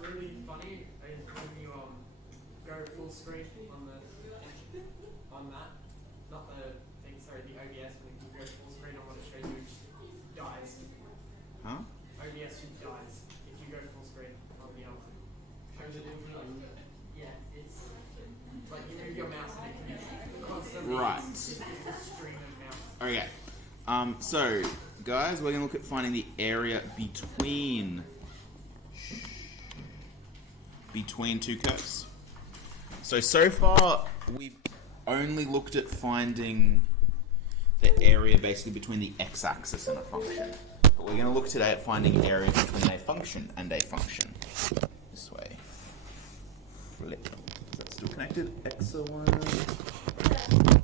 really funny is when you go full screen on that, not the thing, sorry, the OBS, when you go full screen on what it shows you, it dies. Huh? OBS just dies if you go full screen on the shows it in. Yeah, it's like you move your mouse and it can constantly Right. It's just a stream of mouse. Okay. So, guys, we're going to look at finding the area between two curves. So far, we've only looked at finding the area basically between the x-axis and a function. But we're going to look today at finding area between a function and a function. This way. Flip. Is that still connected? X or Y?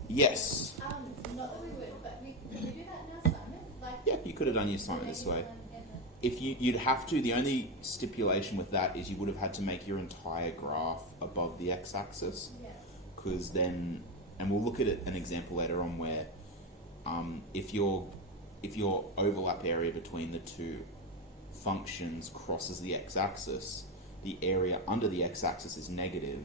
Yes. Not that we would, but can we do that in our assignment? Like, Yeah, you could have done your assignment this way. If you'd have to, the only stipulation with that is you would have had to make your entire graph above the x-axis. Yeah. Because then, and we'll look at an example later on where if your overlap area between the two functions crosses the x-axis, the area under the x-axis is negative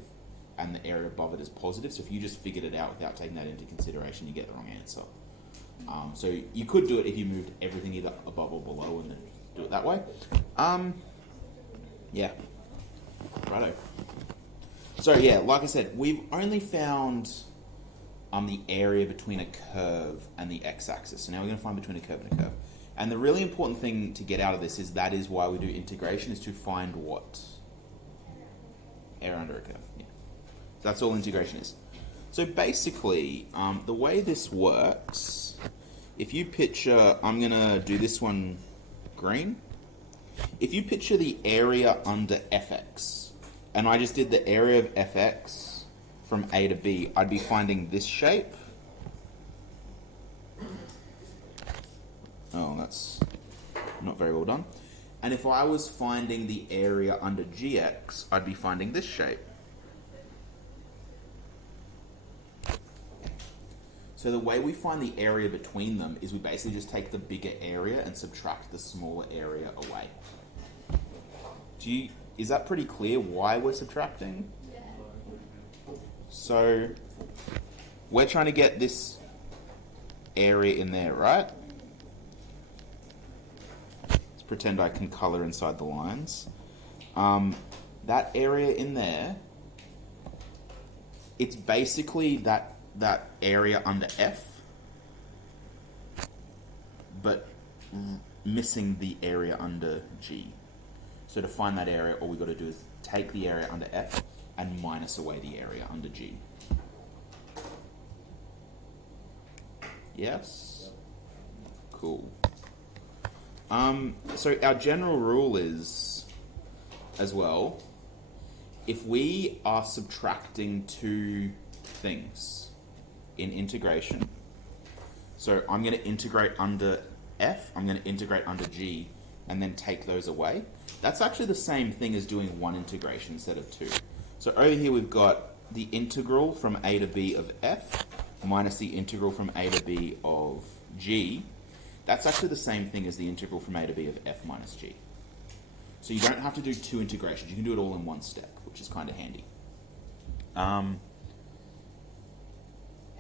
and the area above it is positive. So if you just figured it out without taking that into consideration, you get the wrong answer. So you could do it if you moved everything either above or below and then do it that way. Yeah. Righto. So yeah, like I said, we've only found the area between a curve and the x-axis. So now we're going to find between a curve and a curve. And the really important thing to get out of this is that is why we do integration, is to find what? Area under a curve. Yeah. So that's all integration is. So basically, the way this works, if you picture, I'm going to do this one green. If you picture the area under fx, and I just did the area of fx from A to B, I'd be finding this shape. Oh, that's not very well done. And if I was finding the area under gx, I'd be finding this shape. So the way we find the area between them is we basically just take the bigger area and subtract the smaller area away. Is that pretty clear why we're subtracting? Yeah. So we're trying to get this area in there, right? Let's pretend I can color inside the lines. That area in there, it's basically that area under F, but missing the area under G. So to find that area, all we've got to do is take the area under F and minus away the area under G. Yes? Cool. So our general rule is, as well, if we are subtracting two things in integration, so I'm going to integrate under F, I'm going to integrate under G, and then take those away. That's actually the same thing as doing one integration instead of two. So over here we've got the integral from A to B of F minus the integral from A to B of G. That's actually the same thing as the integral from A to B of F minus G. So you don't have to do two integrations. You can do it all in one step, which is kind of handy. How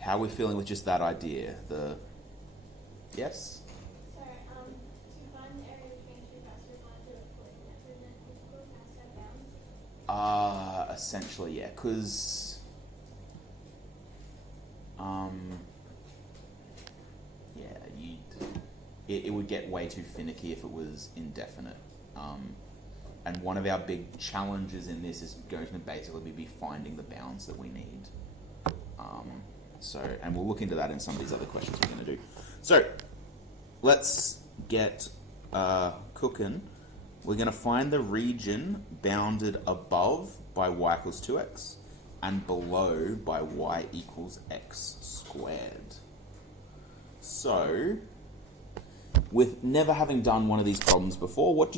are we feeling with just that idea? Yes? Sorry, to find the area between two curves, we want to do it coordinate outside bounds. Essentially, yeah, because it would get way too finicky if it was indefinite. And one of our big challenges in this is going to basically be finding the bounds that we need. And we'll look into that in some of these other questions we're going to do. So, let's get cooking. We're going to find the region bounded above by y equals 2x and below by y equals x squared. So, with never having done one of these problems before, what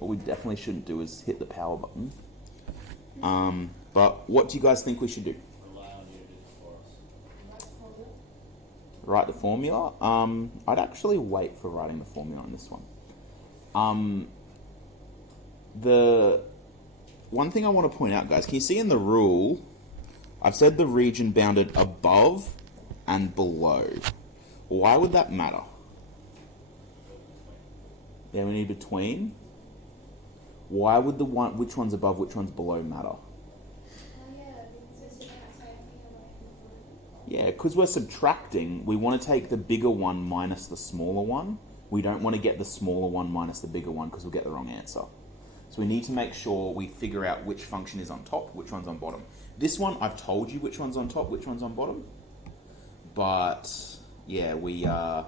we definitely shouldn't do is hit the power button. But what do you guys think we should do? Rely on you to do it for us. Write the formula? I'd actually wait for writing the formula on this one. The one thing I want to point out, guys, can you see in the rule, I've said the region bounded above and below. Why would that matter? Yeah, we need between. Why would the one, which one's above, which one's below matter? Oh yeah, because it's outside the away from the Yeah, because we're subtracting, we want to take the bigger one minus the smaller one. We don't want to get the smaller one minus the bigger one because we'll get the wrong answer. So we need to make sure we figure out which function is on top, which one's on bottom. This one, I've told you which one's on top, which one's on bottom. But, yeah, we'll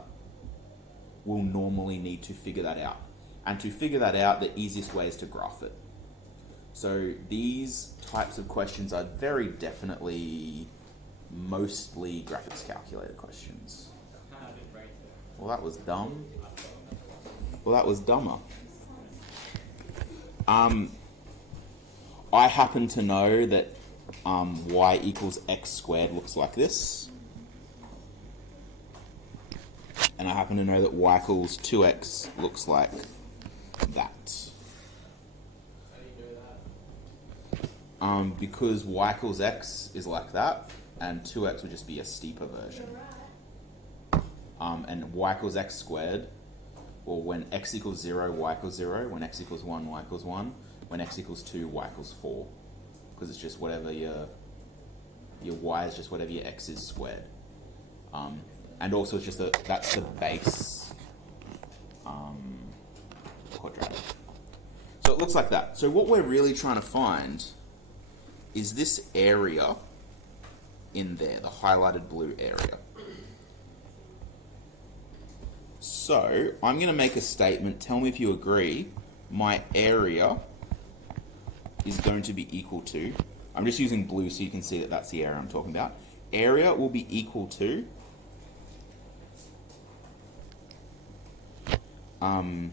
normally need to figure that out. And to figure that out, the easiest way is to graph it. So these types of questions are very definitely mostly graphics calculator questions. Well, that was dumb. Well, that was dumber. I happen to know that y equals x squared looks like this. And I happen to know that y equals 2x looks like that. How do you know that? Because y equals x is like that, and 2x would just be a steeper version. You're right. And y equals x squared, or when x equals 0, y equals 0. When x equals 1, y equals 1. When x equals 2, y equals 4. Because it's just whatever your y is just whatever your x is squared. And also it's just that's the base quadratic. So it looks like that. So what we're really trying to find is this area in there, the highlighted blue area. So I'm going to make a statement. Tell me if you agree. My area is going to be equal to, I'm just using blue so you can see that that's the area I'm talking about. Area will be equal to can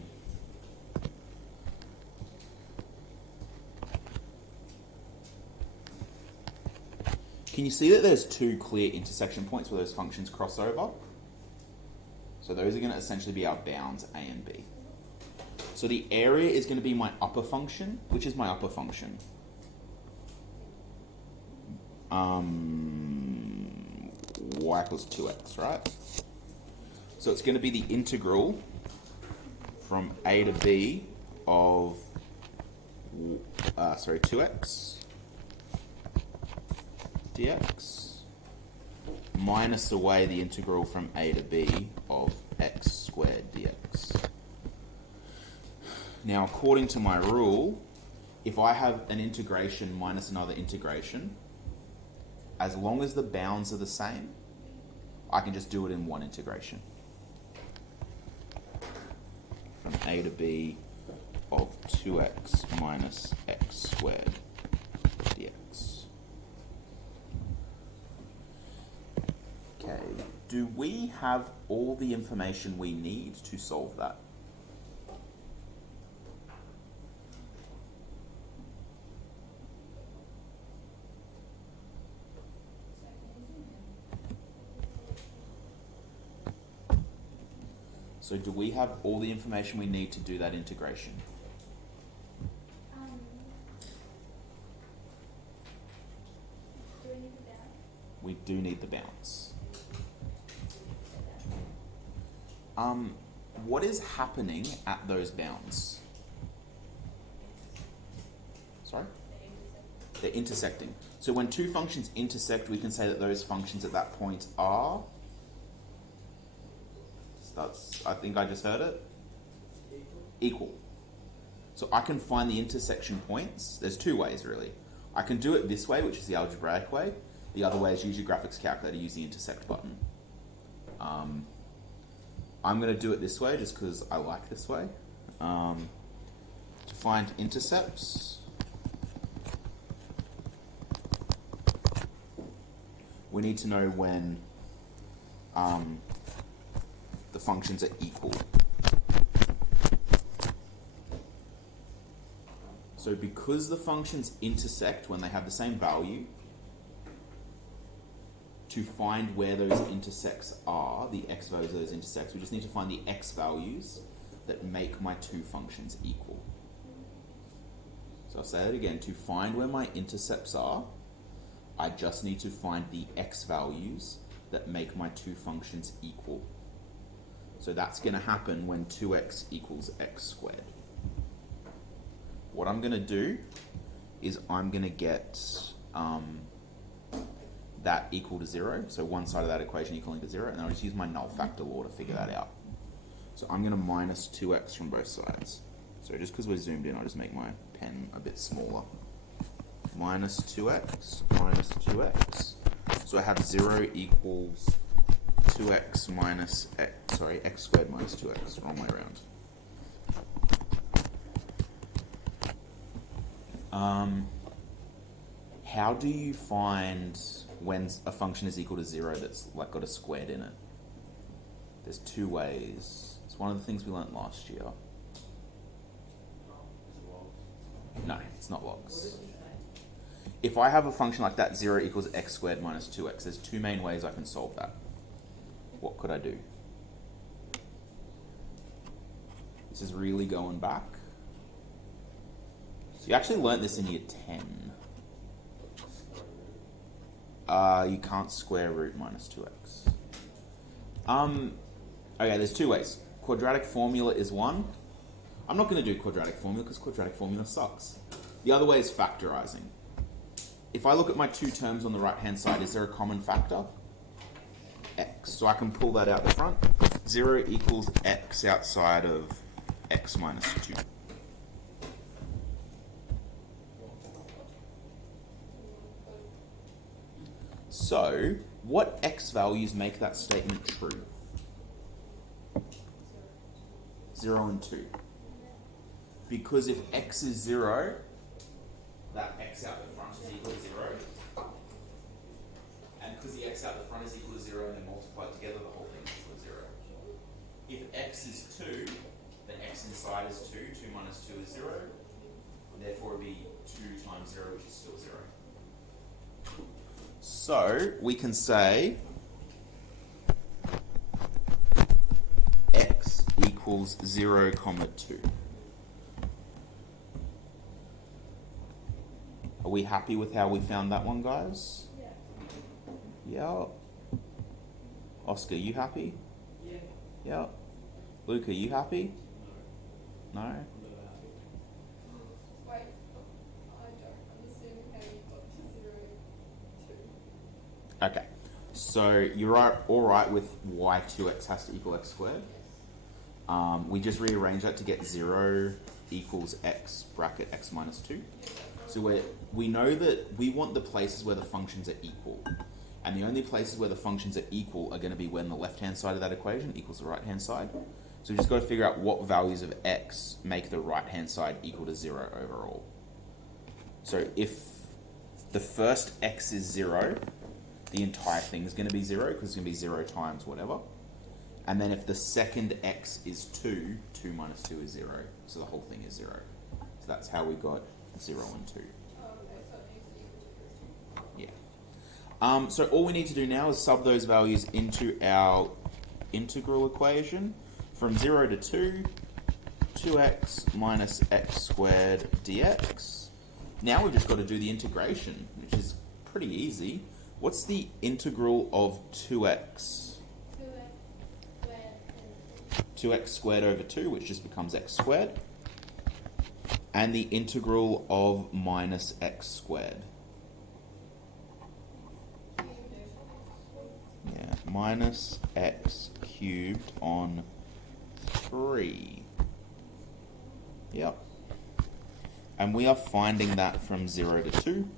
you see that there's two clear intersection points where those functions cross over? So those are going to essentially be our bounds A and B. So the area is going to be my upper function. Which is my upper function? Y equals 2x, right? So it's going to be the integral from A to B of 2x dx minus away the integral from A to B of x squared dx. Now, according to my rule, if I have an integration minus another integration, as long as the bounds are the same, I can just do it in one integration. From A to B of 2x minus x squared dx. Okay, do we have all the information we need to solve that? So do we have all the information we need to do that integration? Do we need the balance? We do need the bounds. What is happening at those bounds? Sorry? They're intersecting. So when two functions intersect, we can say that those functions at that point are... I think I just heard it. Equal. So I can find the intersection points. There's two ways, really. I can do it this way, which is the algebraic way. The other way is use your graphics calculator, use the intersect button. I'm going to do it this way just because I like this way. To find intercepts, we need to know when the functions are equal. So because the functions intersect when they have the same value, to find where those intersects are, the x values of those intersects, we just need to find the x values that make my two functions equal. So I'll say it again. To find where my intercepts are, I just need to find the x values that make my two functions equal. So that's going to happen when 2x equals x squared. What I'm going to do is I'm going to get that equal to 0. So one side of that equation equaling to 0, and I'll just use my null factor law to figure that out. So I'm going to minus 2x from both sides. So just because we're zoomed in, I'll just make my pen a bit smaller. Minus 2x minus 2x. So I have 0 equals 2x minus x, x squared minus 2x, wrong way around. How do you find when a function is equal to 0 that's like got a squared in it? There's two ways. It's one of the things we learnt last year. No, it's not logs. If I have a function like that, 0 equals x squared minus 2x, there's two main ways I can solve that. What could I do? This is really going back. So you actually learnt this in year 10. You can't square root minus 2x. Okay, there's two ways. Quadratic formula is one. I'm not going to do quadratic formula because quadratic formula sucks. The other way is factorizing. If I look at my two terms on the right hand side, is there a common factor? X. So I can pull that out the front. 0 equals x outside of x minus 2. So, what x values make that statement true? 0 and 2. Because if x is 0, that x out the front is equal to 0. And because the x out the front is equal to 0 and then multiplied together, the whole thing is equal to 0. If x is 2, then x inside is 2. 2 minus 2 is 0. And therefore it would be 2 times 0, which is still 0. So we can say x equals 0, 2. Are we happy with how we found that one, guys? Yeah. Oscar, you happy? Yeah. Yeah. Luca, you happy? No? Wait, I don't understand how you got to 0, 2. Okay. So you're alright with why 2x has to equal x squared? We just rearrange that to get 0 equals x bracket x minus 2. So we know that we want the places where the functions are equal. And the only places where the functions are equal are going to be when the left-hand side of that equation equals the right-hand side. So we just got to figure out what values of x make the right-hand side equal to 0 overall. So if the first x is 0, the entire thing is going to be 0 because it's going to be 0 times whatever. And then if the second x is 2, 2 minus 2 is 0. So the whole thing is 0. So that's how we got 0 and 2. Oh, okay, so it needs to equal to 2. Yeah. So all we need to do now is sub those values into our integral equation. From 0 to 2, 2x minus x squared dx. Now we've just got to do the integration, which is pretty easy. What's the integral of 2x? 2x squared. 2x squared over 2, which just becomes x squared. And the integral of minus x squared. Yeah, minus x cubed on 3. Yep. And we are finding that from 0 to 2.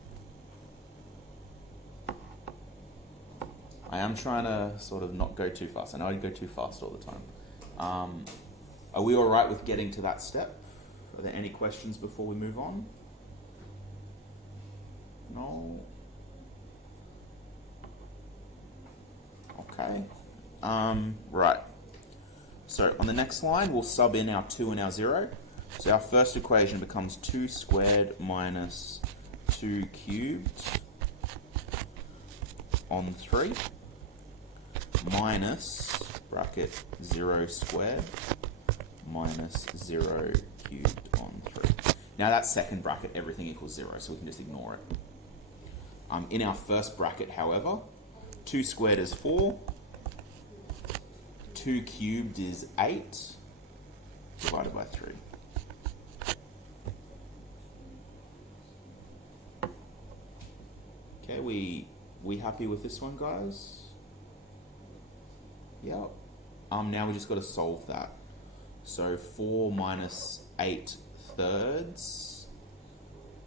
I am trying to sort of not go too fast. I know I go too fast all the time. Are we alright with getting to that step? Are there any questions before we move on? No? Okay. Right. So on the next line, we'll sub in our 2 and our 0. So our first equation becomes 2 squared minus 2 cubed on 3 minus bracket 0 squared minus 0 cubed on 3. Now that second bracket, everything equals 0, so we can just ignore it. In our first bracket, however, 2 squared is 4, 2 cubed is 8, divided by 3. Okay, we happy with this one, guys? Yep. Now we just got to solve that. So 4 minus 8 thirds.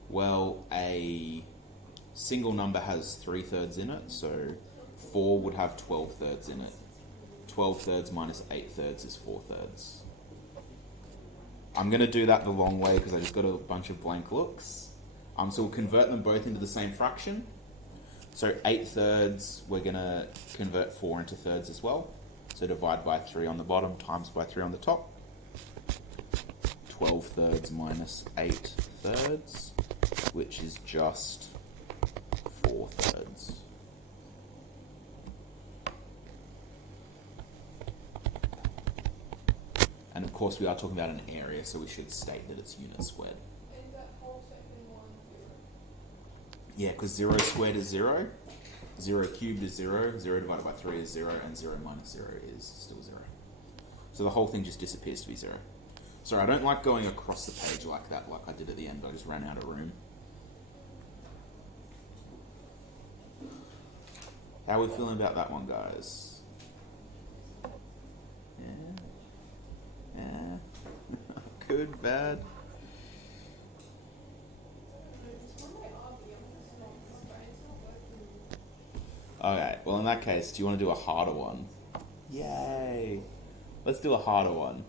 Well, a single number has 3 thirds in it, so 4 would have 12 thirds in it. 12 thirds minus 8 thirds is 4 thirds. I'm going to do that the long way because I just got a bunch of blank looks. So we'll convert them both into the same fraction. So 8 thirds, we're going to convert 4 into thirds as well. So divide by 3 on the bottom, times by 3 on the top. 12 thirds minus 8 thirds, which is just 4 thirds. And of course we are talking about an area, so we should state that it's unit squared. Is that whole second one 0? Yeah, because 0 squared is 0, 0 cubed is 0, 0 divided by 3 is 0, and 0 minus 0 is still 0. So the whole thing just disappears to be 0. Sorry, I don't like going across the page like that, like I did at the end. I just ran out of room. How are we feeling about that one, guys? Yeah? Yeah? Good, bad? Okay, well in that case, do you want to do a harder one? Yay! Let's do a harder one.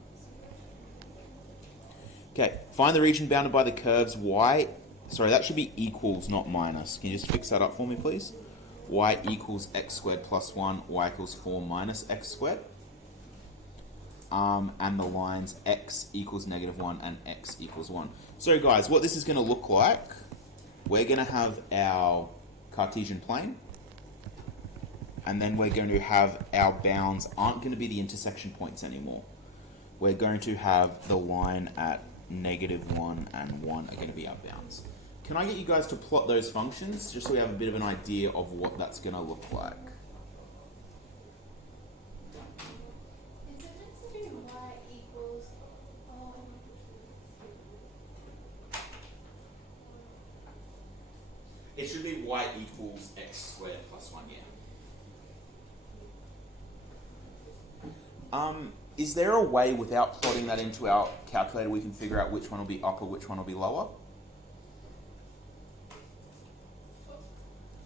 Okay, find the region bounded by the curves y. Sorry, that should be equals, not minus. Can you just fix that up for me, please? Y equals x squared plus 1, y equals 4 minus x squared. And the lines x equals -1 and x equals 1. So guys, what this is going to look like, we're going to have our Cartesian plane. And then we're going to have our bounds aren't going to be the intersection points anymore. We're going to have the line at -1 and 1 are going to be our bounds. Can I get you guys to plot those functions, just so we have a bit of an idea of what that's going to look like? Is it meant to be y equals, It should be y equals x squared plus 1, yeah. Is there a way without plotting that into our calculator we can figure out which one will be upper, which one will be lower?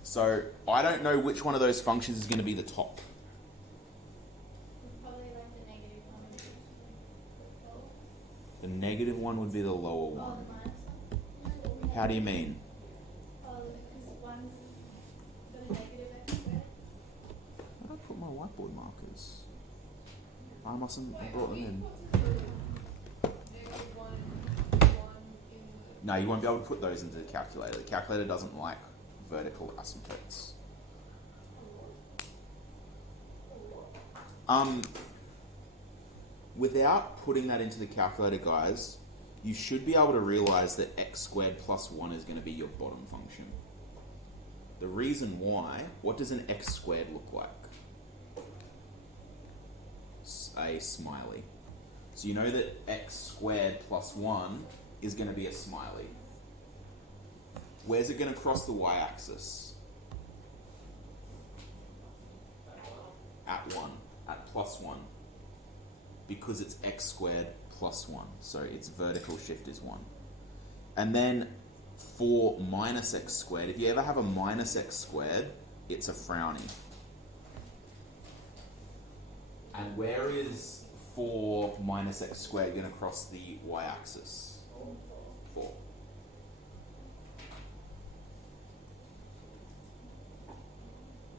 So I don't know which one of those functions is going to be the top. probably like the negative one. The negative one would be the lower Oh, one. the minus one? How do you mean? Oh, because one's got a negative x squared. Where did I put my whiteboard markers? I mustn't have brought them in. Negative 1 in the... No, you won't be able to put those into the calculator. The calculator doesn't like vertical asymptotes. Without putting that into the calculator, guys, you should be able to realize that x squared plus 1 is going to be your bottom function. The reason why, what does an x squared look like? A smiley. So you know that x squared plus 1 is going to be a smiley. Where's it going to cross the y-axis? At 1. At plus 1. Because it's x squared plus 1. So its vertical shift is 1. And then for minus x squared, if you ever have a minus x squared, it's a frowny. And where is 4 minus x squared going to cross the y-axis? 4.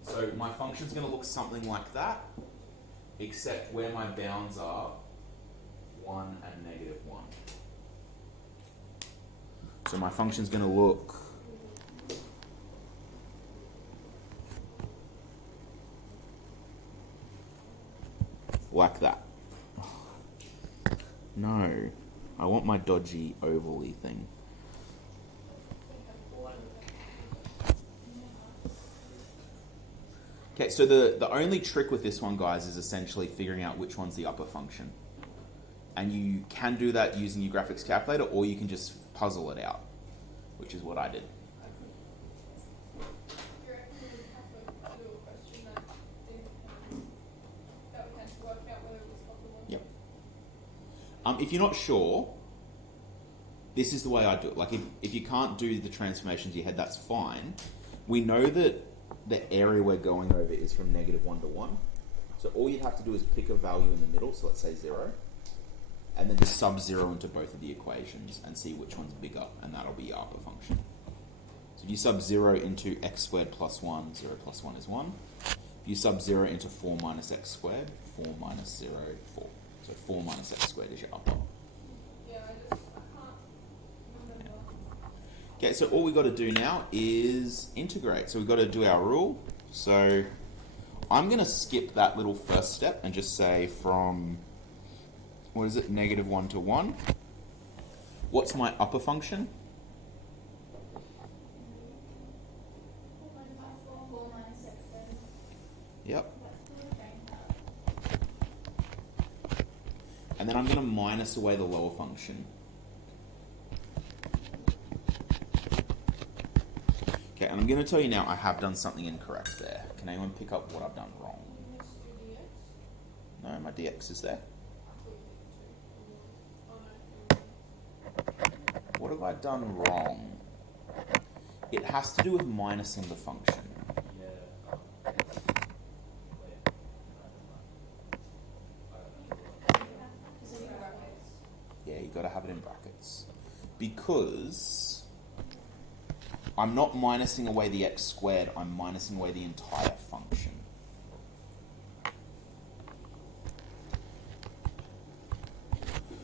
So my function's going to look something like that, except where my bounds are 1 and -1. So my function's going to look like that. No, I want my dodgy ovally thing. Okay, so the only trick with this one, guys, is essentially figuring out which one's the upper function. And you can do that using your graphics calculator, or you can just puzzle it out, which is what I did. You reckon we would have to do a question that we had to work out whether it was possible? Yep. If you're not sure, this is the way I do it. Like, if you can't do the transformations in your head, that's fine. We know that the area we're going over is from -1 to 1. So all you'd have to do is pick a value in the middle, so let's say 0, and then just sub-0 into both of the equations and see which one's bigger, and that'll be your upper function. So if you sub-0 into x squared plus 1, 0 plus 1 is 1. If you sub-0 into 4 minus x squared, 4 minus 0, 4. So 4 minus x squared is your upper. Yeah, I can't remember. Okay, so all we've got to do now is integrate. So we've got to do our rule. So I'm going to skip that little first step and just say from, what is it, -1 to 1. What's my upper function? 4 minus x squared. Yep. What's the thing? And then I'm going to minus away the lower function. Okay, and I'm going to tell you now I have done something incorrect there. Can anyone pick up what I've done wrong? You just do dx? No, my dx is there. I thought you did too. Oh no. What have I done wrong? It has to do with minusing the function. Yeah. So you brackets. Yeah, you got to have it in brackets. Because I'm not minusing away the x squared, I'm minusing away the entire function.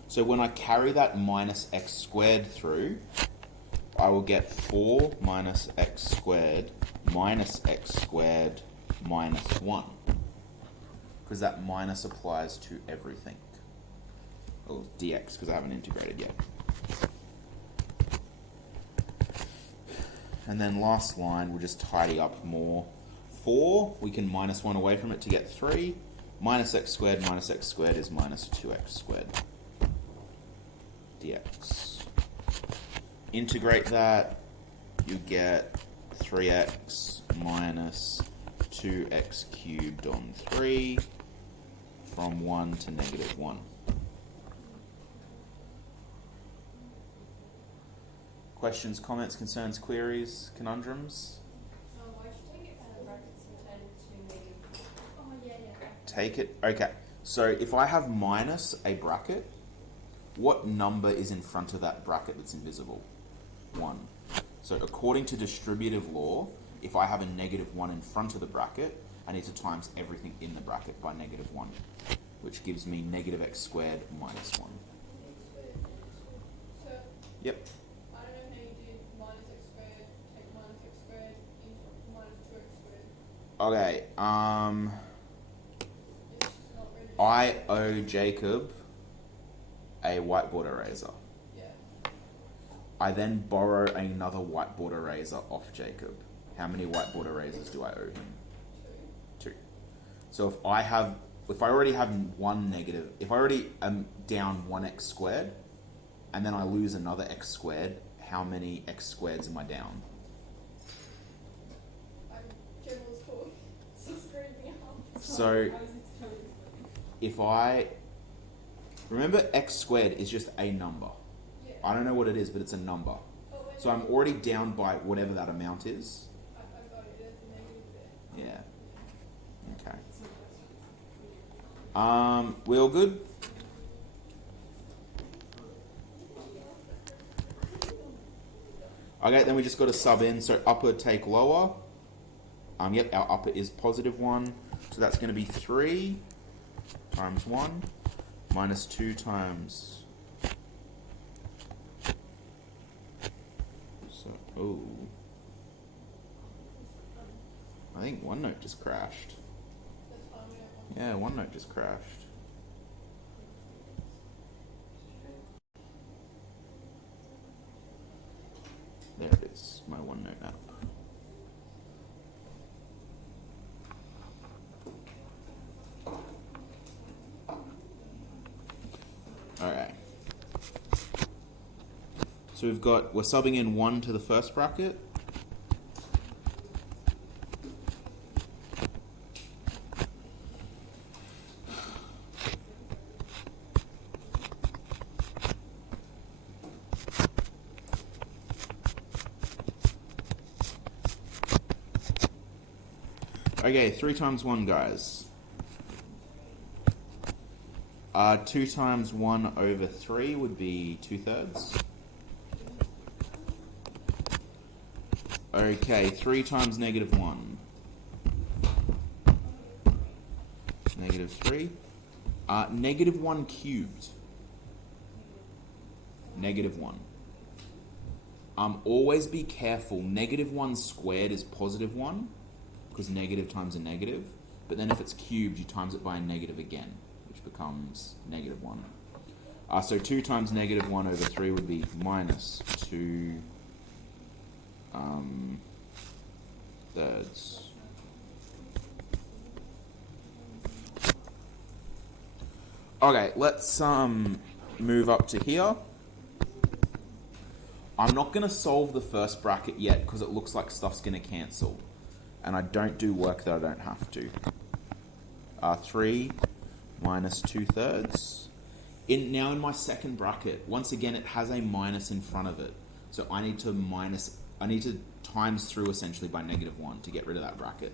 So when I carry that minus x squared through, I will get 4 minus x squared minus x squared minus 1. Because that minus applies to everything. Or dx, because I haven't integrated yet. And then last line, we'll just tidy up more. 4, we can minus 1 away from it to get 3. Minus x squared is minus 2x squared. Dx. Integrate that, you get 3x minus 2x cubed on 3 from 1 to -1. Questions, comments, concerns, queries, conundrums? Why should you take it out of brackets and turn it to negative? Oh, yeah. Take it. Okay. So if I have minus a bracket, what number is in front of that bracket that's invisible? 1. So according to distributive law, if I have a -1 in front of the bracket, I need to times everything in the bracket by -1, which gives me -x squared minus 1. So, Yep. I don't know how you did minus x squared, take minus x squared into minus 2x squared. Okay. It's just not really. I owe Jacob a whiteboard eraser. Yeah. I then borrow another whiteboard eraser off Jacob. How many whiteboard erasers do I owe him? 2. 2. So if I already have one negative, if I already am down 1x squared, and then I lose another x squared, how many x squareds am I down? I'm general school. So screaming out. So if I remember, x squared is just a number. Yeah. I don't know what it is, but it's a number. Oh, wait, So I'm already down by whatever that amount is. I got it. There's a negative there. Yeah. Okay. We all good? Okay, then we just got to sub in. So upper take lower. Yep, our upper is +1. So that's going to be 3 times 1 minus 2 times. So, oh. I think OneNote just crashed. That's fine. We don't want Yeah, OneNote just crashed. There it is, my OneNote app. So we're subbing in 1 to the first bracket. Okay, 3 times 1, guys. 2 times 1 over 3 would be 2/3. Okay, 3 times -1. -3. -1 cubed. -1. Always be careful. -1 squared is +1, because negative times a negative. But then if it's cubed, you times it by a negative again, which becomes -1. So 2 times -1 over 3 would be -2 thirds. Okay, let's move up to here. I'm not going to solve the first bracket yet because it looks like stuff's going to cancel. And I don't do work that I don't have to. 3 minus 2/3. Now in my second bracket, once again it has a minus in front of it. So I need to times through essentially by -1 to get rid of that bracket.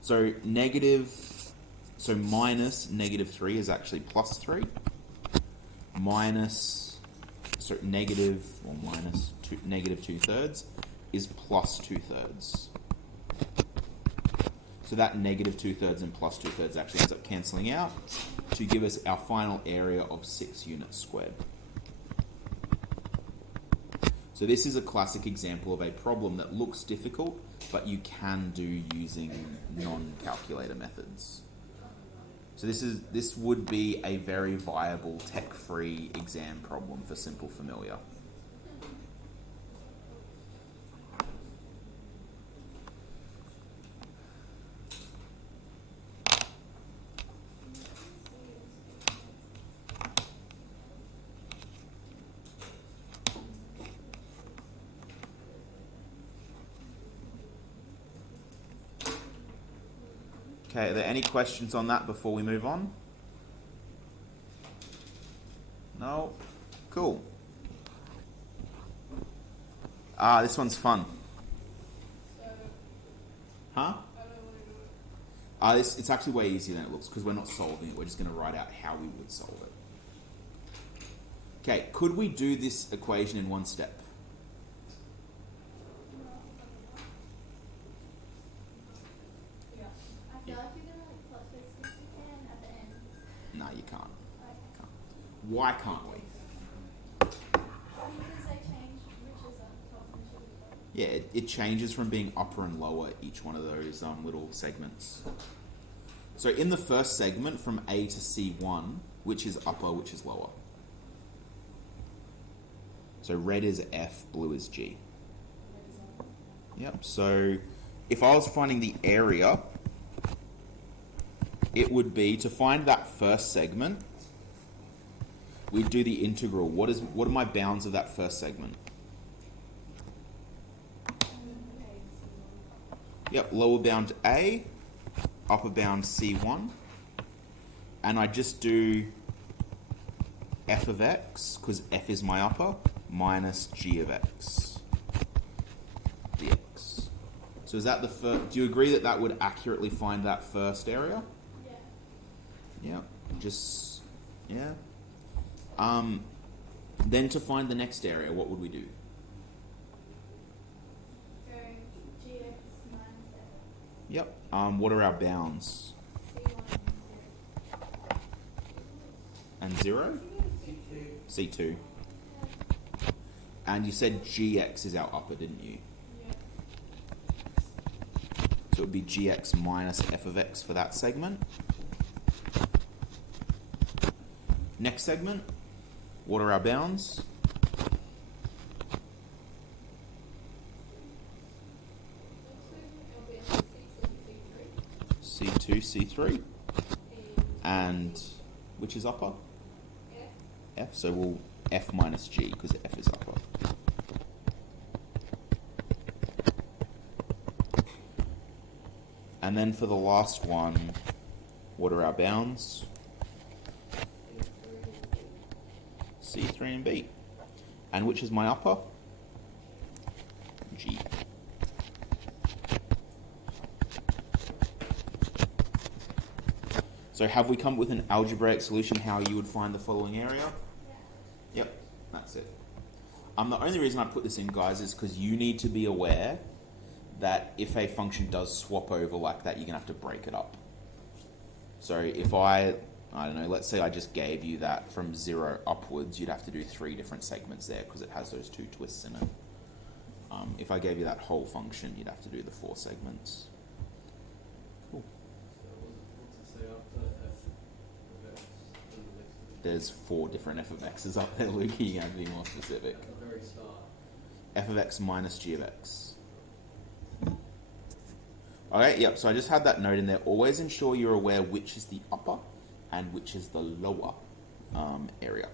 So minus -3 is actually +3. Minus -2/3 is +2/3. So that -2/3 and +2/3 actually ends up cancelling out to give us our final area of 6 units squared. So this is a classic example of a problem that looks difficult, but you can do using non-calculator methods. So this would be a very viable tech-free exam problem for Simple Familiar. Okay, are there any questions on that before we move on? No? Cool. This one's fun. So, Huh? I don't want to do it. It's actually way easier than it looks because we're not solving it. We're just going to write out how we would solve it. Okay, could we do this equation in one step? Yeah. I feel like you're gonna like plot twist this again at the end. No, you can't. Okay. Why can't we? Because they change which is on top and which is on top. Yeah, it changes from being upper and lower each one of those little segments. So in the first segment from A to C1, which is upper, which is lower? So red is F, blue is G. Yep, so if I was finding the area, it would be, to find that first segment, we'd do the integral. What are my bounds of that first segment? Yep, lower bound A, upper bound C1, and I just do f of x, because f is my upper, minus g of x dx. So is that the first, do you agree that that would accurately find that first area? Yeah. Yeah. Then to find the next area, what would we do? Going gx minus f. Yep. What are our bounds? C1 And 0? C2. And you said gx is our upper, didn't you? Yeah. So it would be gx minus f of x for that segment. Next segment, what are our bounds? C2, C3. And which is upper? F. So we'll f minus g because f is upper. And then for the last one, what are our bounds? C, 3, and B. And which is my upper? G. So have we come up with an algebraic solution how you would find the following area? Yep, that's it. The only reason I put this in, guys, is because you need to be aware that if a function does swap over like that, you're going to have to break it up. So if I don't know, let's say I just gave you that from 0 upwards, you'd have to do 3 different segments there because it has those 2 twists in it. If I gave you that whole function, you'd have to do the 4 segments. Cool. What's it say after f of x in the next? There's 4 different f of x's up there, Luke. You have to be more specific. At the very start. F of x minus g of x. Okay, yep, so I just had that note in there. Always ensure you're aware which is the upper and which is the lower area.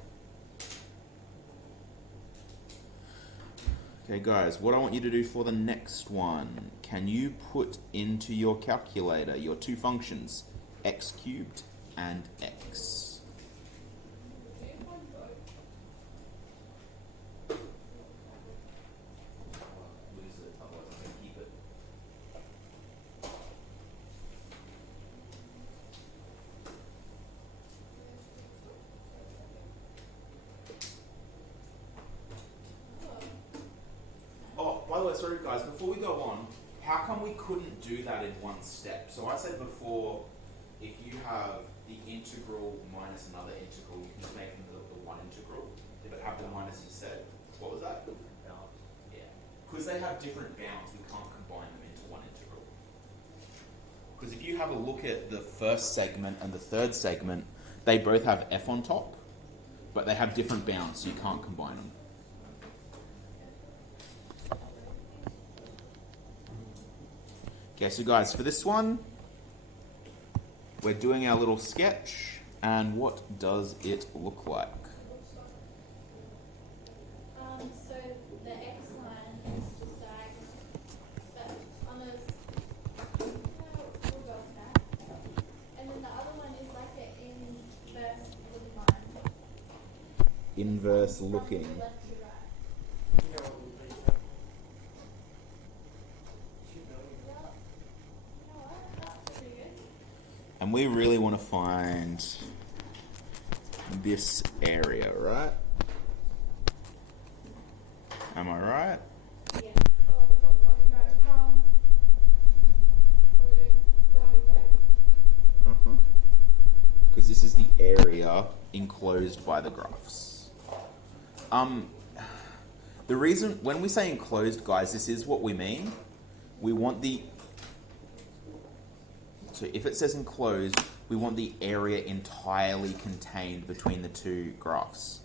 Okay, guys, what I want you to do for the next one, can you put into your calculator your 2 functions, x cubed and x? Do you find both? Lose it, otherwise I'm going to keep it. Oh, by the way, sorry guys, before we go on, how come we couldn't do that in one step? So I said before, if you have the integral minus another integral, you can just make them the one integral. If it have the minus instead. What was that? Yeah. Because they have different bounds, we can't combine them into one integral. Because if you have a look at the first segment and the third segment, they both have f on top, but they have different bounds, so you can't combine them. Okay, so guys, for this one, we're doing our little sketch, and what does it look like? So the X line is just diagonal, but on a, we'll go with that. And then the other one is like an inverse looking line. Inverse From looking. left to right. You know what we'll do, so. Shoot, no, you Well, you know what? That's pretty good. And we really want to find this area, right? Am I right? Yeah. Oh, we got one guy from. What do we do? Where do we go? Because this is the area enclosed by the graphs. The reason, when we say enclosed, guys, this is what we mean. We want the, so if it says enclosed, we want the area entirely contained between the 2 graphs.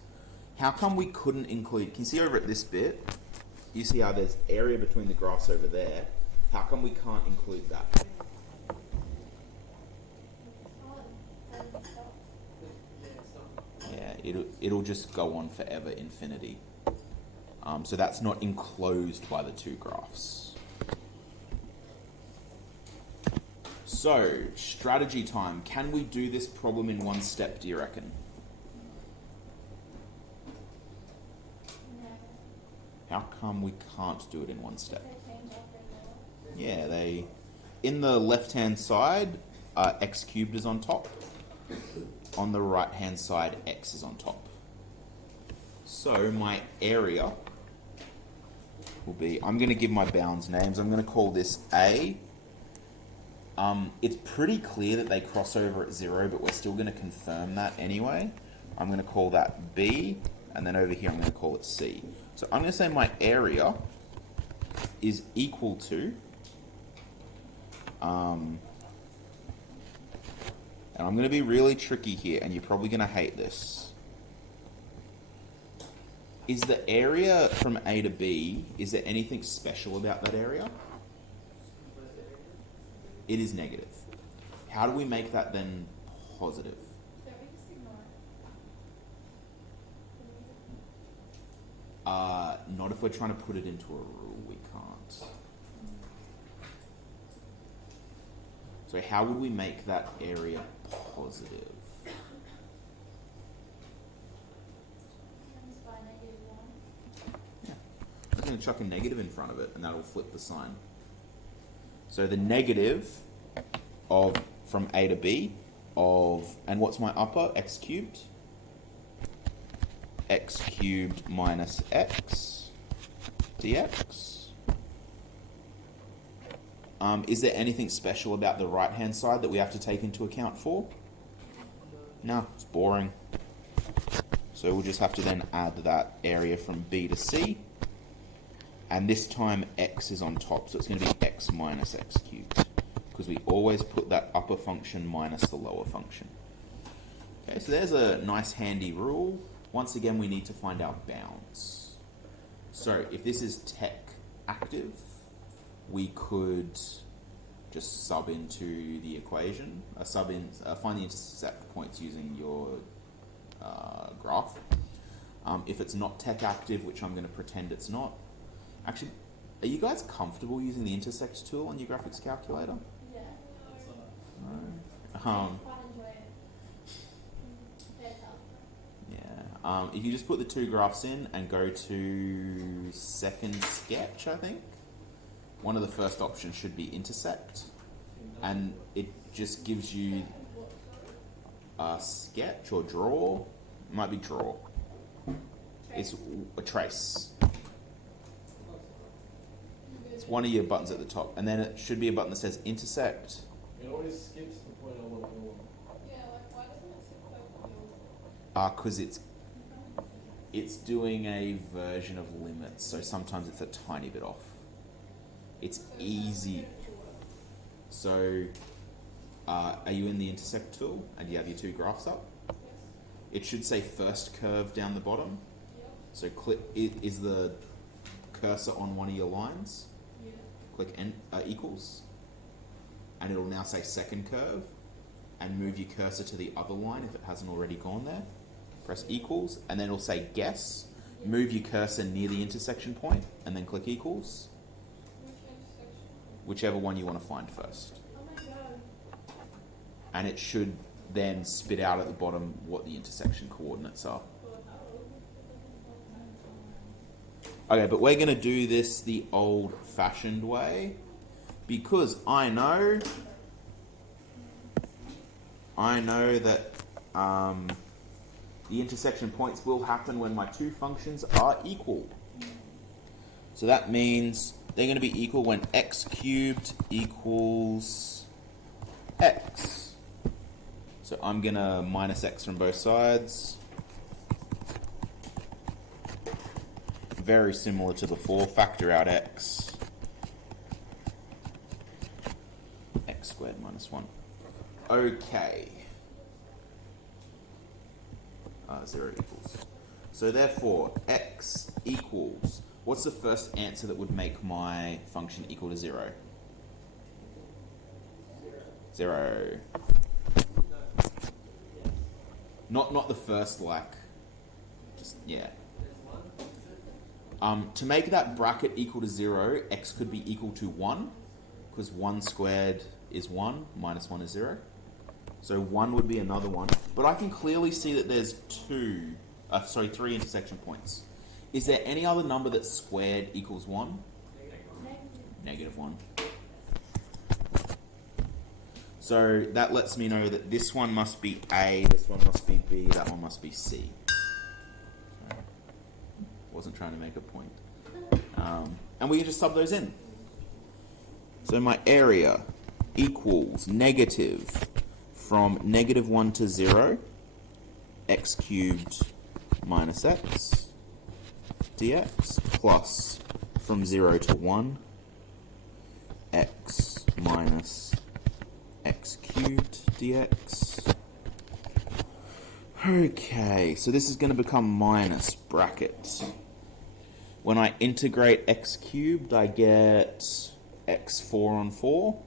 How come we couldn't include, can you see over at this bit, you see how there's area between the graphs over there. How come we can't include that? Yeah, it's not. Yeah, it'll just go on forever, infinity. So that's not enclosed by the 2 graphs. So, strategy time. Can we do this problem in one step, do you reckon? No. How come we can't do it in one step? They change up and down. Yeah, they, in the left-hand side, x cubed is on top. On the right-hand side, x is on top. So my area will be, I'm going to give my bounds names. I'm going to call this A. It's pretty clear that they cross over at 0, but we're still going to confirm that anyway. I'm going to call that B, and then over here I'm going to call it C. So I'm going to say my area is equal to, and I'm going to be really tricky here, and you're probably going to hate this. Is the area from A to B, is there anything special about that area? It is negative. How do we make that then positive? Don't we just ignore it? Not if we're trying to put it into a rule, we can't. So how would we make that area positive? Times by -1. I'm just going to chuck a negative in front of it, and that'll flip the sign. So the negative of from A to B of, and what's my upper? X cubed. X cubed minus X dx. Is there anything special about the right-hand side that we have to take into account for? No, it's boring. So we'll just have to then add that area from B to C. And this time x is on top, so it's going to be x minus x cubed. Because we always put that upper function minus the lower function. Okay, so there's a nice handy rule. Once again, we need to find our bounds. So if this is tech active, we could just sub into the equation, find the intercept points using your graph. If it's not tech active, which I'm going to pretend it's not. Actually, are you guys comfortable using the intersect tool on your graphics calculator? Yeah. No. I quite enjoy it. Fair tough. Yeah. If you just put the two graphs in and go to second sketch, I think, one of the first options should be intersect. And it just gives you a sketch or draw. It might be draw. It's a trace. It's one of your buttons at the top. And then it should be a button that says intersect. It always skips the point I want to go on. Yeah, like why doesn't it sit like yours? Because it's doing a version of limits, so sometimes it's a tiny bit off. It's easy. So, are you in the intersect tool and you have your two graphs up? It should say first curve down the bottom. So click, is the cursor on one of your lines? Click equals. And it'll now say second curve. And move your cursor to the other line if it hasn't already gone there. Press equals, and then it'll say guess. Move your cursor near the intersection point, and then click equals. Which intersection? Whichever one you want to find first. Oh my god. And it should then spit out at the bottom what the intersection coordinates are. Okay, but we're going to do this the old-fashioned way because I know that the intersection points will happen when my two functions are equal. So that means they're going to be equal when x cubed equals x. So I'm going to minus x from both sides. Very similar to before, factor out x. X squared minus 1. Okay. 0 equals. So therefore, x equals, what's the first answer that would make my function equal to 0? 0. Not the first, like, just, yeah. To make that bracket equal to 0, x could be equal to 1, because 1 squared is 1, minus 1 is 0. So 1 would be another one. But I can clearly see that there's 3 intersection points. Is there any other number that's squared equals 1? Negative 1. So that lets me know that this one must be A, this one must be B, that one must be C. Wasn't trying to make a point. And we can just sub those in. So my area equals negative from negative 1 to 0, x cubed minus x dx, plus from 0 to 1, x minus x cubed dx. Okay, so this is going to become minus bracket. When I integrate x cubed, I get x 4 on 4.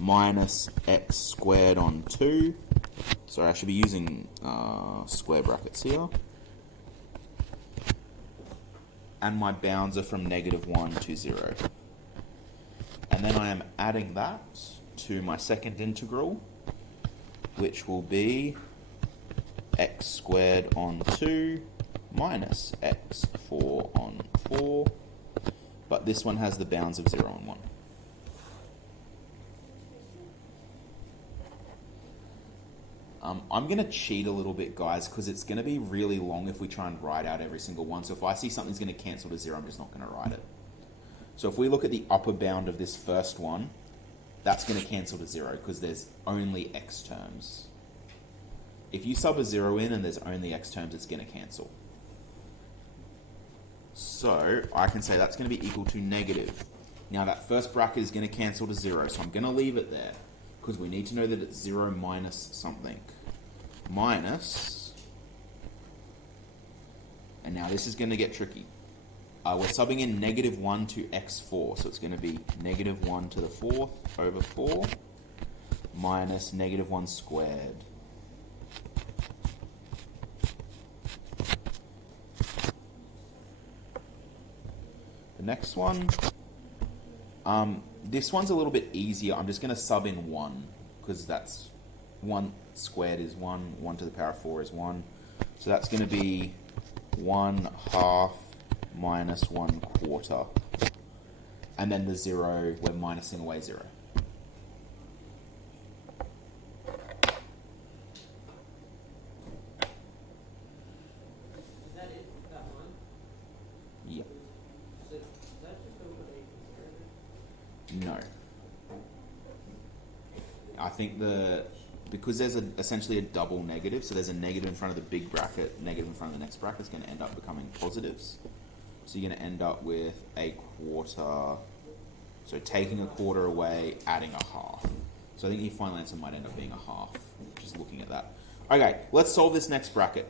Minus x squared on 2. Sorry, I should be using square brackets here. and my bounds are from -1 to 0. And then I am adding that to my second integral, which will be x squared on 2 minus x4 on 4, but this one has the bounds of 0 and 1. I'm going to cheat a little bit, guys, because it's going to be really long if we try and write out every single one. So if I see something's going to cancel to 0, I'm just not going to write it. So if we look at the upper bound of this first one, that's going to cancel to 0 because there's only x terms. If you sub a 0 in and there's only x terms, it's going to cancel. So I can say that's going to be equal to negative. Now that first bracket is going to cancel to 0, so I'm going to leave it there because we need to know that it's 0 minus something. Minus, and now this is going to get tricky. We're subbing in -1 to x4, so it's going to be -1 to the 4th over 4 minus -1 squared. The next one, this one's a little bit easier. I'm just going to sub in 1 because that's 1 squared is 1, 1 to the power of 4 is 1. So that's going to be 1/2 minus 1/4. And then the 0, we're minusing away 0. Is that it? That one? Yep. So, is that just over a conservative? No. I think because there's essentially a double negative, so there's a negative in front of the big bracket, negative in front of the next bracket, is going to end up becoming positives. So you're going to end up with a quarter, so taking a quarter away, adding a half. So I think your final answer might end up being a half, just looking at that. Okay, let's solve this next bracket.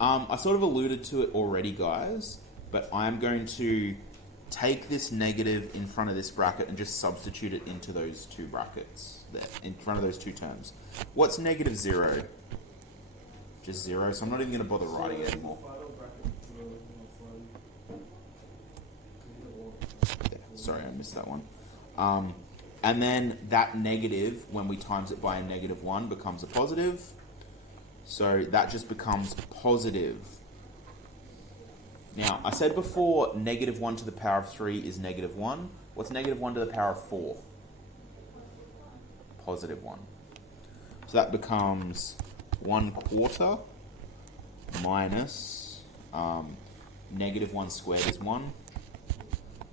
I sort of alluded to it already, guys, but I'm going to take this negative in front of this bracket and just substitute it into those two brackets there, in front of those two terms. What's -0? Just 0, so I'm not even going to bother writing it anymore. Yeah, sorry, I missed that one. And then that negative, when we times it by a -1, becomes a positive. So that just becomes positive. Now, I said before, -1 to the power of 3 is -1. What's -1 to the power of 4? +1. So that becomes 1/4 minus -1 squared is 1,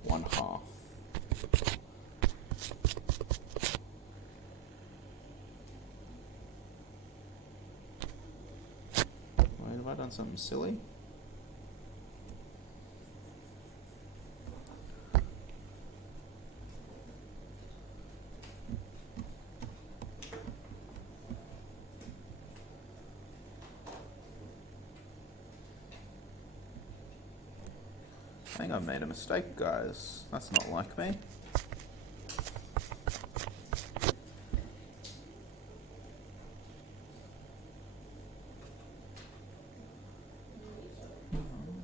1/2. Wait, have I done something silly? I think I've made a mistake, guys. That's not like me.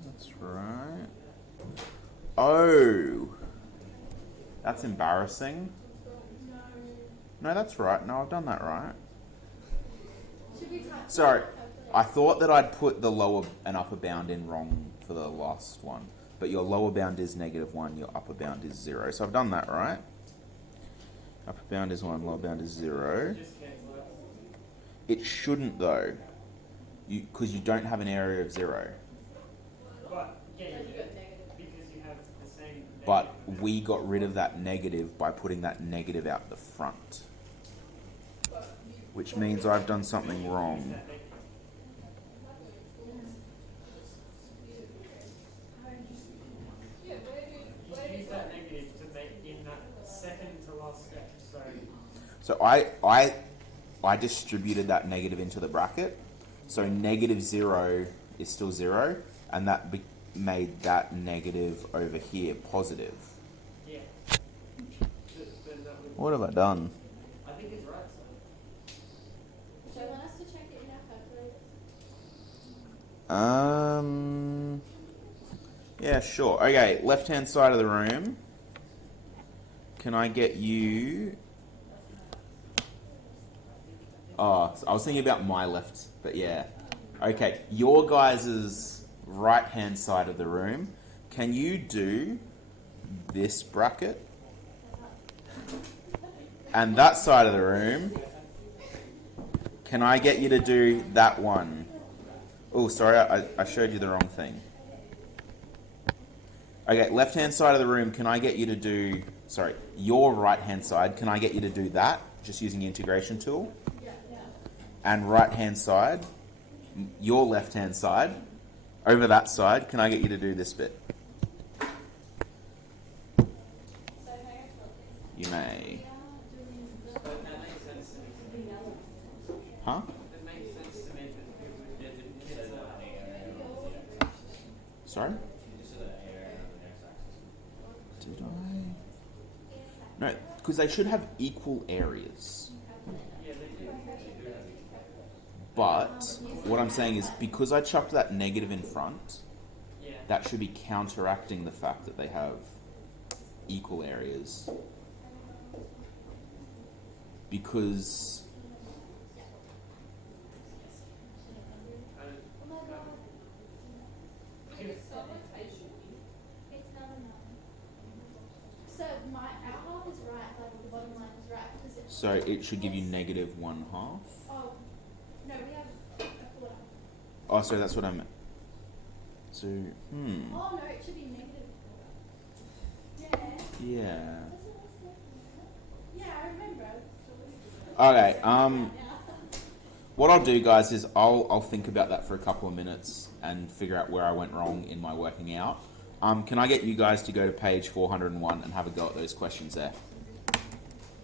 That's right. Oh! That's embarrassing. No, that's right. No, I've done that right. Should we type Sorry. that? I thought that I'd put the lower and upper bound in wrong for the last one. But your lower bound is -1, your upper bound is 0. So I've done that right. Upper bound is 1, lower bound is 0. Just cancel out. It shouldn't though, because you don't have an area of 0. But, yeah, Then you you do. got negative. Because you have the same. But negative. we got rid of that negative by putting that negative out the front. Which means I've done something Use wrong. that negative. Yeah, Just use that negative to make in that second to last step. So, So I distributed that negative into the bracket. So -0 is still 0, and that made that negative over here positive. yeah. Then that would, What have I done? I think it's right, so. So you want us to check it in our calculator? Yeah, sure. Okay, left-hand side of the room. Can I get you... Oh, I was thinking about my left, but yeah. Okay, your guys' right-hand side of the room. Can you do this bracket? And that side of the room. Can I get you to do that one? Oh, sorry, I showed you the wrong thing. Okay, left-hand side of the room, can I get you to do... Sorry, your right-hand side, can I get you to do that? Just using the integration tool. And right-hand side, your left-hand side, over that side, can I get you to do this bit? You may. But that makes sense to me. Huh? That makes sense to me because we didn't get that. Sorry? Did I? No, because they should have equal areas. Yeah, they do. But what I'm saying is because I chucked that negative in front, Yeah. that should be counteracting the fact that they have equal areas. Because It's not enough. So our half is right, like the bottom line is right, because it's... so it should give you negative 1/2. Oh, no, we have a quarter. Oh, sorry, that's what I meant. So, Oh, no, it should be negative quarter. Yeah. yeah. Doesn't it say that? Yeah, I remember. Okay, what I'll do, guys, is I'll think about that for a couple of minutes and figure out where I went wrong in my working out. Can I get you guys to go to page 401 and have a go at those questions there?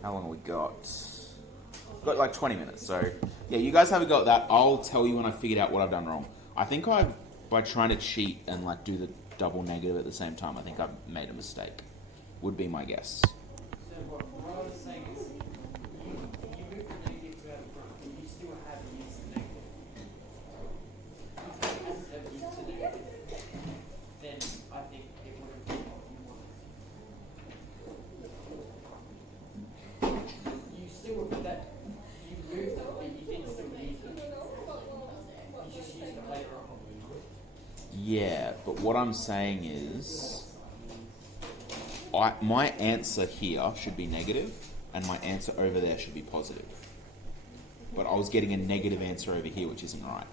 How long have we got? Got like 20 minutes, so yeah, you guys have a go at that. I'll tell you when I figured out what I've done wrong. I think by trying to cheat and like do the double negative at the same time, I think I've made a mistake. Would be my guess. So what I was saying is, you move the negative to out front, and you still have used the negative. If you hadn't have used the negative, then I think it would have been what you wanted. You still put that, you moved it, but you didn't still use it. You just used it later on. Yeah, but what I'm saying is, my answer here should be negative, and my answer over there should be positive. But I was getting a negative answer over here, which isn't right.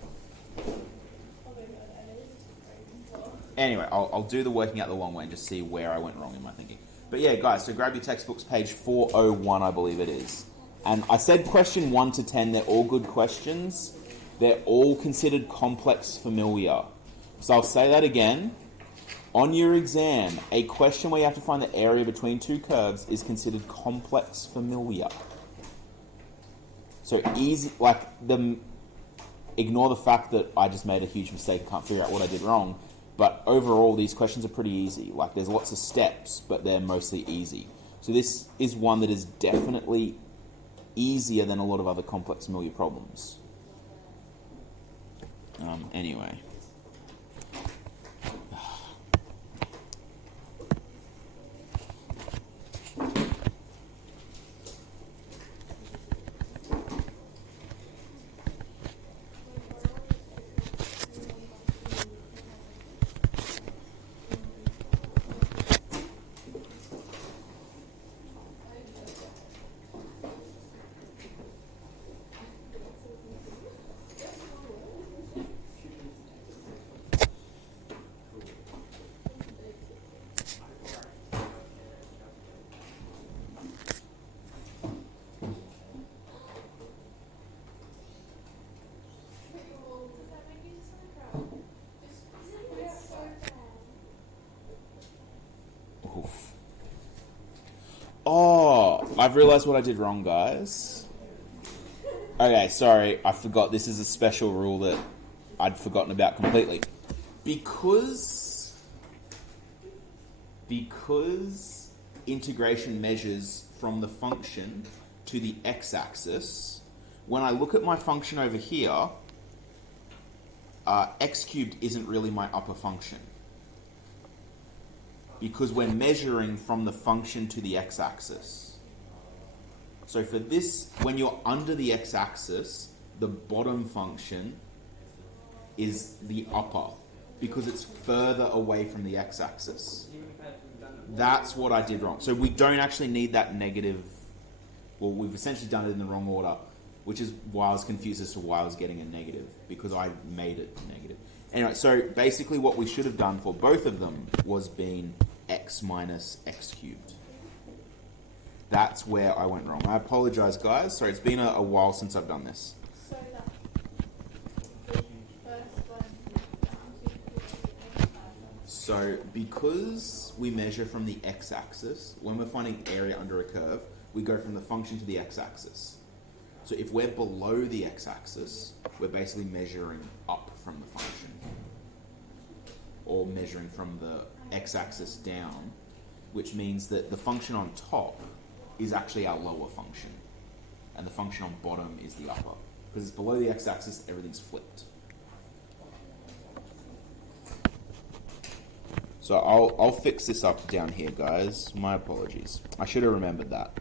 Anyway, I'll do the working out the long way and just see where I went wrong in my thinking. But yeah, guys, so grab your textbooks, page 401, I believe it is. And I said question 1 to 10, they're all good questions. They're all considered complex familiar. So I'll say that again. On your exam, a question where you have to find the area between two curves is considered complex familiar. So easy, ignore the fact that I just made a huge mistake, can't figure out what I did wrong. But overall, these questions are pretty easy. Like, there's lots of steps, but they're mostly easy. So this is one that is definitely easier than a lot of other complex familiar problems. Anyway. Oh, I've realised what I did wrong, guys. Okay, sorry, I forgot this is a special rule that I'd forgotten about completely. Because integration measures from the function to the x-axis, when I look at my function over here, x cubed isn't really my upper function. because we're measuring from the function to the x-axis. So for this, when you're under the x-axis, the bottom function is the upper because it's further away from the x-axis. You would have had to have done it. That's what I did wrong. So we don't actually need that negative. Well, we've essentially done it in the wrong order, which is why I was confused as to why I was getting a negative, because I made it negative. Anyway, so basically what we should have done for both of them was been x minus x cubed. That's where I went wrong. I apologize, guys. Sorry, it's been a while since I've done this. So the first one, So because we measure from the x-axis, when we're finding area under a curve, we go from the function to the x-axis. So if we're below the x-axis, we're basically measuring up from the function, or measuring from the x-axis down, which means that the function on top is actually our lower function, and the function on bottom is the upper. Because it's below the x-axis, everything's flipped. So I'll fix this up down here, guys. My apologies. I should have remembered that.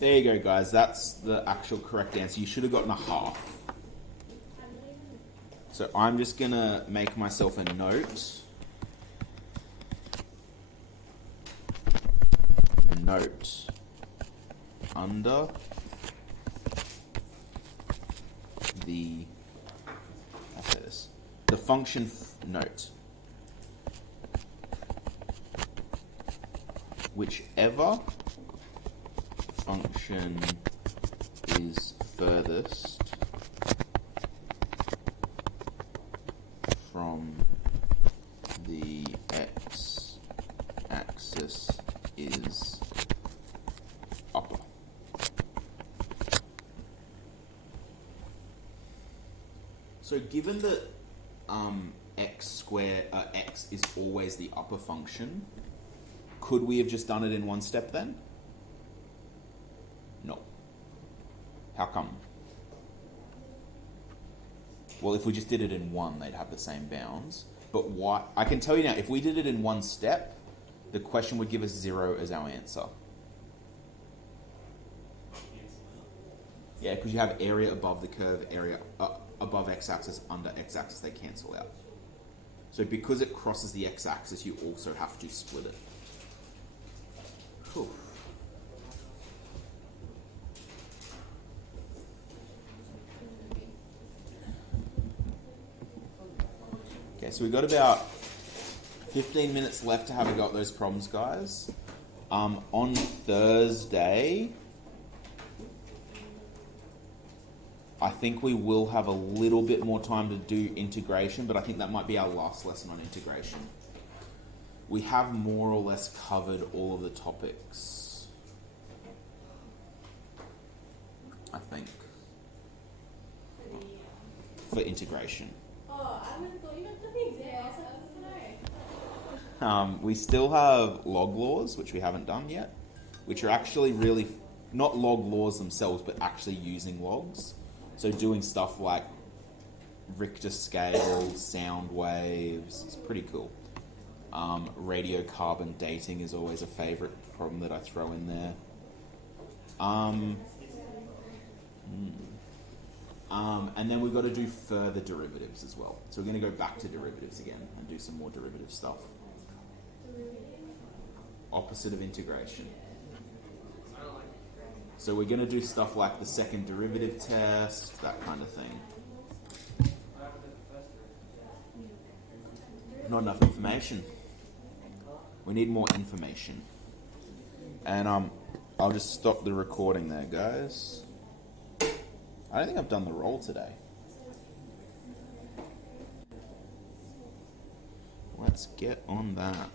There you go, guys. That's the actual correct answer. You should have gotten a half. So I'm just going to make myself a note. Note under the, I'll say this, the function note. Whichever function is furthest from the x-axis is upper. So given that x is always the upper function, could we have just done it in one step then? No. How come? Well, if we just did it in one, they'd have the same bounds. But why? I can tell you now, if we did it in one step, the question would give us 0 as our answer. Yeah, because you have area above the curve, area above x-axis, under x-axis, they cancel out. So because it crosses the x-axis, you also have to split it. Cool. Okay, so we've got about 15 minutes left to have a go at those problems, guys. On Thursday, I think we will have a little bit more time to do integration, but I think that might be our last lesson on integration. We have more or less covered all of the topics, I think, for integration. Oh, I would have thought you meant for the exam. I was like, no. We still have log laws, which we haven't done yet, which are actually really not log laws themselves, but actually using logs. So doing stuff like Richter scale, sound waves, it's pretty cool. Radiocarbon dating is always a favorite problem that I throw in there. And then we've got to do further derivatives as well. So we're going to go back to derivatives again and do some more derivative stuff. Opposite of integration. So we're going to do stuff like the second derivative test, that kind of thing. Not enough information. We need more information. And I'll just stop the recording there, guys. I don't think I've done the roll today. Let's get on that.